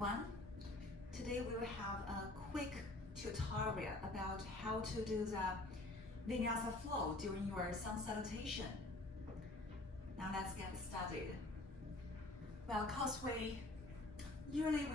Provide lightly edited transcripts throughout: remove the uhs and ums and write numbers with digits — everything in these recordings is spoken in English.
everyone. Today we will have a quick tutorial about how to do the Vinyasa flow during your sun salutation. Now let's get started. Well, because we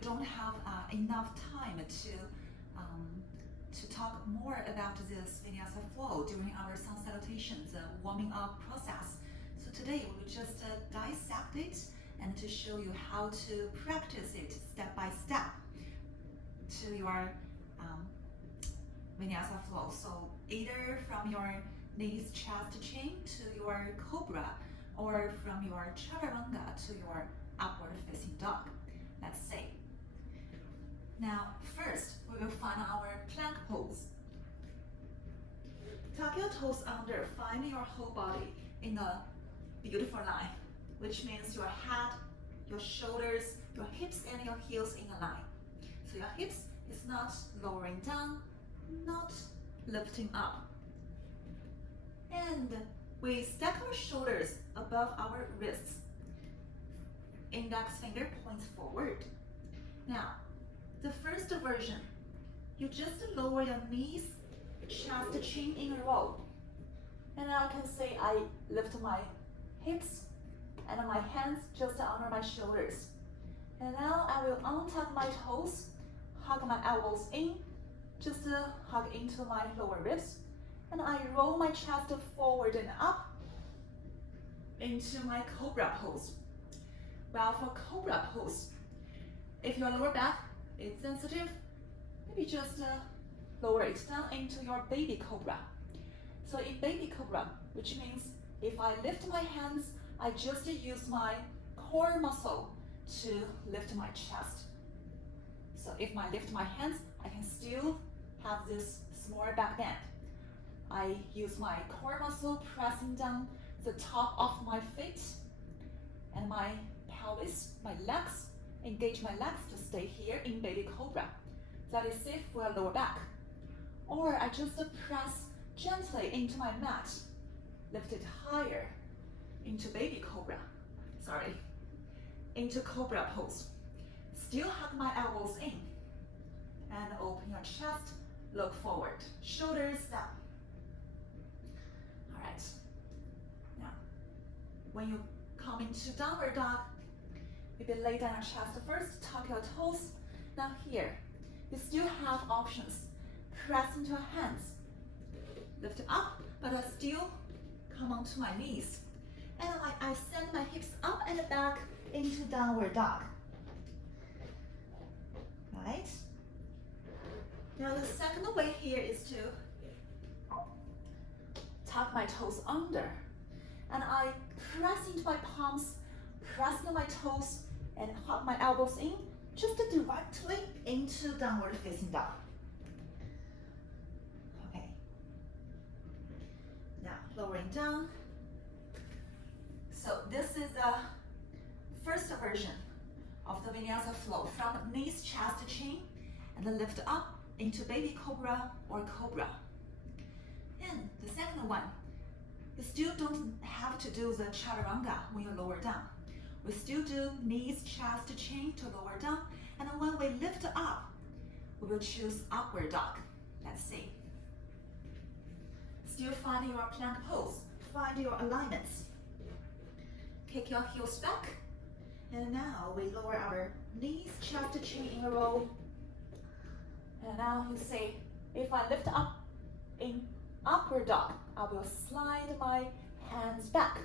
don't have enough time to talk more about this Vinyasa flow during our sun salutation, the warming up process. So today we will just dissect it and to show you how to practice it step by step to your Vinyasa flow. So either from your knees, chest, chin to your Cobra, or from your Chaturanga to your upward facing dog, let's say. Now first, we will find our plank pose. Tuck your toes under, find your whole body in a beautiful line, which means your head, your shoulders, your hips and your heels in a line. So your hips is not lowering down, not lifting up. And we stack our shoulders above our wrists. Index finger points forward. Now, the first version, you just lower your knees, chest, chin in a row. And now I can say I lift my hips and my hands just under my shoulders. And now I will untuck my toes, hug my elbows in, just hug into my lower ribs. And I roll my chest forward and up into my Cobra pose. Well, for Cobra pose, if your lower back is sensitive, maybe just lower it down into your baby Cobra. So in baby Cobra, which means if I lift my hands, I just use my core muscle to lift my chest. So if I lift my hands, I can still have this small back bend. I use my core muscle pressing down the top of my feet and my pelvis, my legs, engage my legs to stay here in baby Cobra. That is safe for your lower back. Or I just press gently into my mat, lift it higher into baby Cobra, into Cobra pose. Still hug my elbows in and open your chest, look forward, shoulders down. All right, now when you come into downward dog, maybe lay down your chest first, tuck your toes. Now here, you still have options. Press into your hands, lift up, but I still come onto my knees. And I send my hips up and back into downward dog. Right? Now the second way here is to tuck my toes under. And I press into my palms, press into my toes, and hug my elbows in, just directly into downward facing dog. Okay. Now lowering down. So this is the first version of the Vinyasa flow, from knees, chest, chin, and then lift up into baby Cobra or Cobra. And the second one, you still don't have to do the Chaturanga when you lower down. We still do knees, chest, chin to lower down, and then when we lift up, we will choose upward dog. Let's see. Still find your plank pose, find your alignments. Kick your heels back, and now we lower our knees, chest, chin in a row. And now you see, if I lift up in upward dog, I will slide my hands back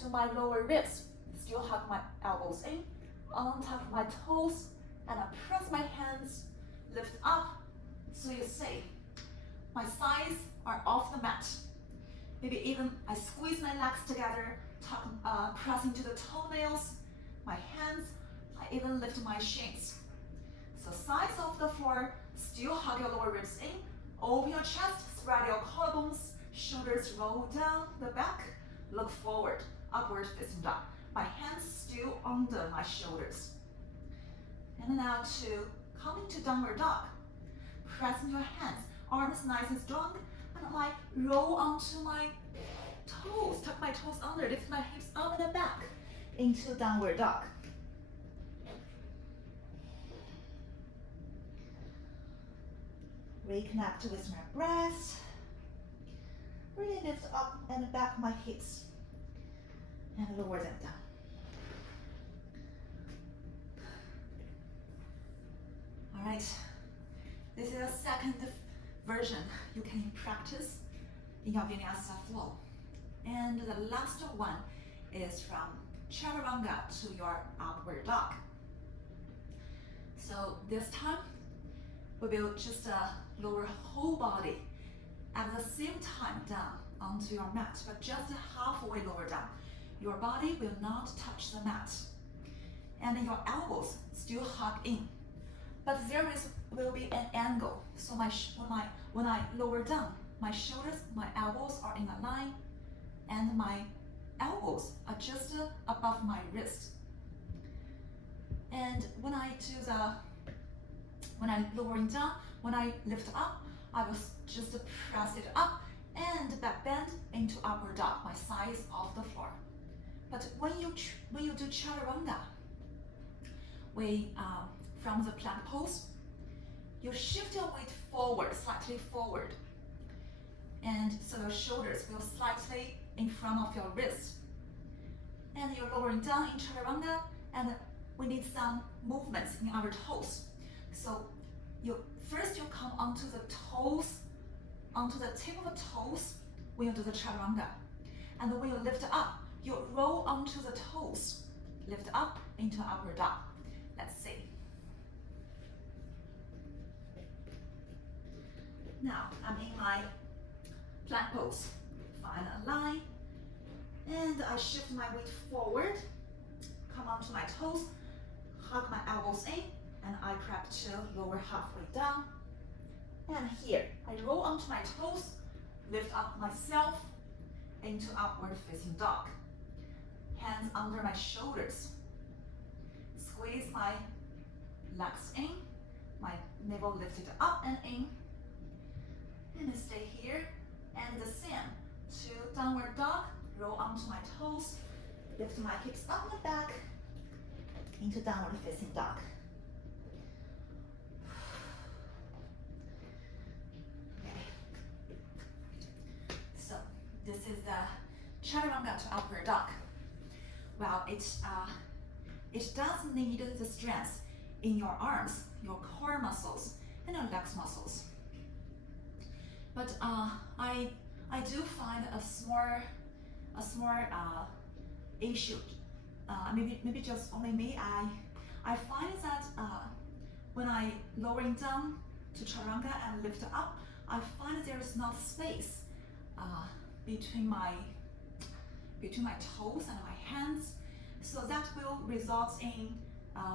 to my lower ribs. Still hug my elbows in, untuck my toes, and I press my hands, lift up. So you see, my thighs are off the mat. Maybe even I squeeze my legs together, press into the toenails, my hands, I even lift my shins. So sides of the floor, still hug your lower ribs in, open your chest, spread your collarbones, shoulders roll down the back, look forward, upward facing dog. My hands still under my shoulders. And now to come into downward dog. Pressing your hands, arms nice and strong, and I roll onto my toes, tuck my toes under, lift my hips up and back into downward dog. reconnect with my breath. Really lift up and back my hips and lower them down. All right, this is a second version you can practice in your Vinyasa flow. And the last one is from Chaturanga to your upward dog. So this time, we will just lower whole body at the same time down onto your mat, but just halfway lower down. Your body will not touch the mat, and your elbows still hug in. But will be an angle. So when I lower down, my shoulders, my elbows are in a line, and my elbows are just above my wrist. And when I'm lowering down, when I lift up, I will just press it up and back bend into upward dog, my sides off the floor. But when you do Chaturanga, from the plank pose, you shift your weight forward, slightly forward. And so your shoulders will slightly in front of your wrist. And you're lowering down in Chaturanga, and we need some movements in our toes. So first you come onto the toes, onto the tip of the toes when you do the Chaturanga. And when you lift up, you roll onto the toes, lift up into upward dog. Let's see. Now I'm in my plank pose. Find a line, and I shift my weight forward, come onto my toes, hug my elbows in, and I prep to lower halfway down. And here, I roll onto my toes, lift up myself into upward facing dog. Hands under my shoulders. Squeeze my legs in, my navel lifted up and in. And stay here. And the same to downward dog, roll onto my toes, lift my hips up and back into downward facing dog. Okay. So this is the Chaturanga to upward dog. Well, it does need the strength in your arms, your core muscles, and your legs muscles. But I do find a small issue. Maybe just only me. I find that when I lowering down to Chaturanga and lift up, I find there is not space between my toes and my hands. So that will result in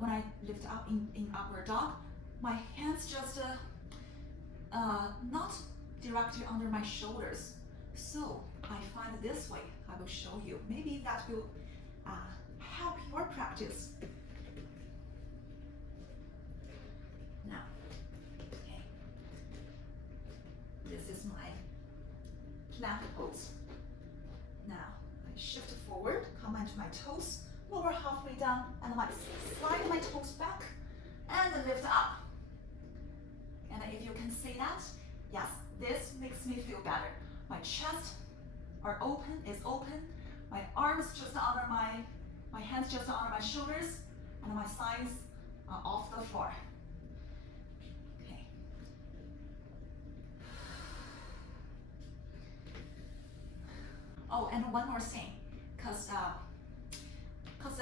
when I lift up in upward dog, my hands just not directly under my shoulders. So I find this way, I will show you. Maybe that will help your practice. Now, okay, this is my plank pose. Now, I shift forward, come onto my toes, lower halfway down, and I slide my toes back, and lift up. And if you can see that, yes, this makes me feel better. My chest is open, my arms just under my hands just under my shoulders, and my sides are off the floor. Okay. Oh, and one more thing, because the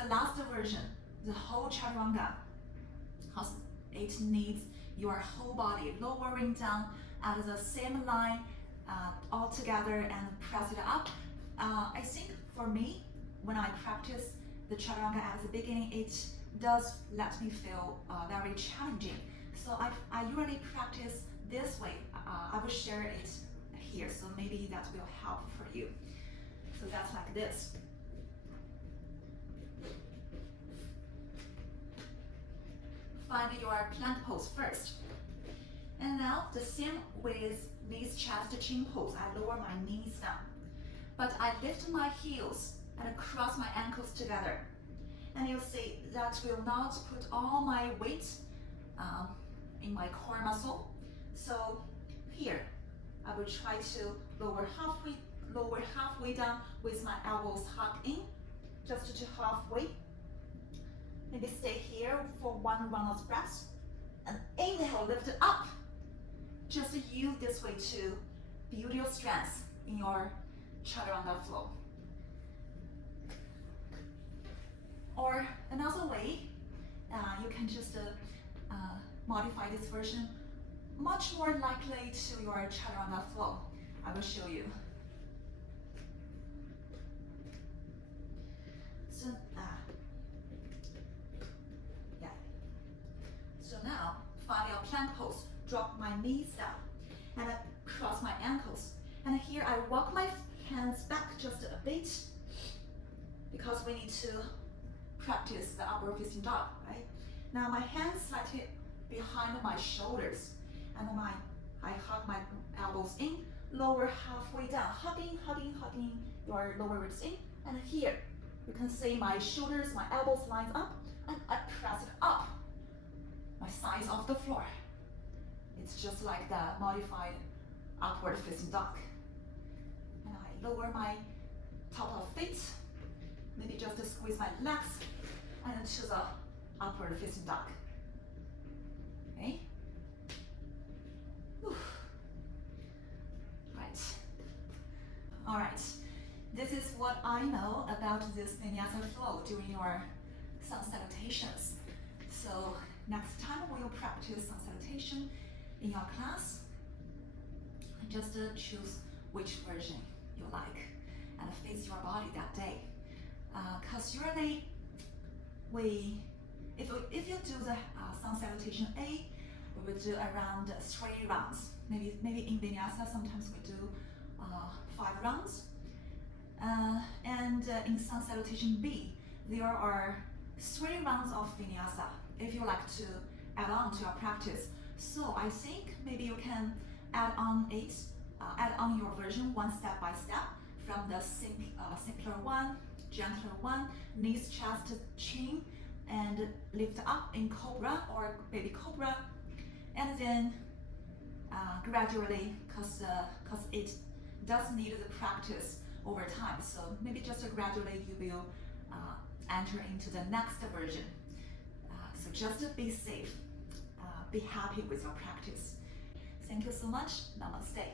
last version, the whole Chaturanga, because it needs your whole body lowering down at the same line all together and press it up. I think for me, when I practice the Chaturanga at the beginning, it does let me feel very challenging. So I usually practice this way. I will share it here, so maybe that will help for you. So that's like this. Find your plank pose first. And now the same with this chest chin pose. I lower my knees down, but I lift my heels and cross my ankles together. And you'll see that will not put all my weight in my core muscle. So here, I will try to lower halfway down with my elbows hugged in, just to halfway. Maybe stay here for one round of breaths. And inhale, lift it up. Just use this way to build your strength in your Chaturanga flow. Or another way, you can just modify this version much more likely to your Chaturanga flow. I will show you. So, So now, find your plank pose. Drop my knees down and cross my ankles. And here I walk my hands back just a bit because we need to practice the upward facing dog, right? Now my hands slightly behind my shoulders, and I hug my elbows in, lower halfway down, hugging your lower ribs in, and here you can see my shoulders, my elbows lines up, and I press it up, my sides off the floor. It's just like the modified upward facing dog. And I lower my top of feet, maybe just to squeeze my legs, and to the upward facing dog. Okay? Whew. Right. All right. This is what I know about this Vinyasa flow during your sun salutations. So next time we'll practice sun salutation in your class. Just choose which version you like and fits your body that day. Because usually if you do the sun salutation A, we will do around 3 rounds. Maybe in Vinyasa sometimes we do 5 rounds. And in sun salutation B, there are 3 rounds of Vinyasa if you like to add on to your practice. So I think maybe you can add on your version one step by step from the simpler one, gentler one, knees, chest, chin, and lift up in Cobra or baby Cobra, and then gradually, because it does need the practice over time. So maybe just gradually you will enter into the next version. So just be safe, be happy with your practice. Thank you so much. Namaste.